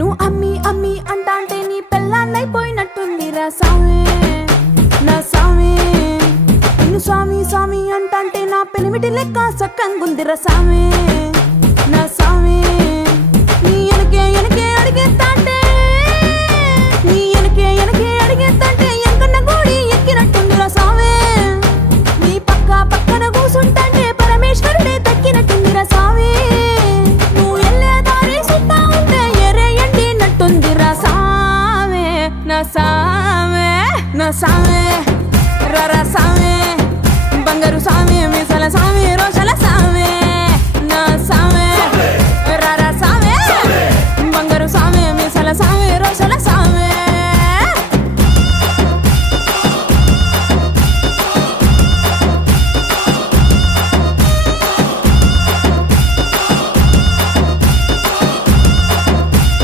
నిన్ను అమ్మి అమ్మి అంటాంటే నీ పెళ్ళాన్నైపోయినట్టుందిరా సామి నా సామి. నిన్ను స్వామి స్వామి అంటాంటే నా పెనిమిటి లెక్క సక్కంగుందిరా సామి నా సామి. నీ ఎనకే ఎనకే అడిగేస్తాంటే నీ ఎనకే ఎనకే అడిగేస్తాంటే ఎంకన్న గోడి ఎక్కినట్టుందిరా సామి. నీ పక్క పక్కన కూసుంటాంటే పరమేశ్వరుడే దక్కినట్టుందిరా సామి. నువ్వు ఎల్లే దారి సుత్తా ఉంటే ఎరే ఎండినట్టుందిరా సామి నా సామి నా సామి.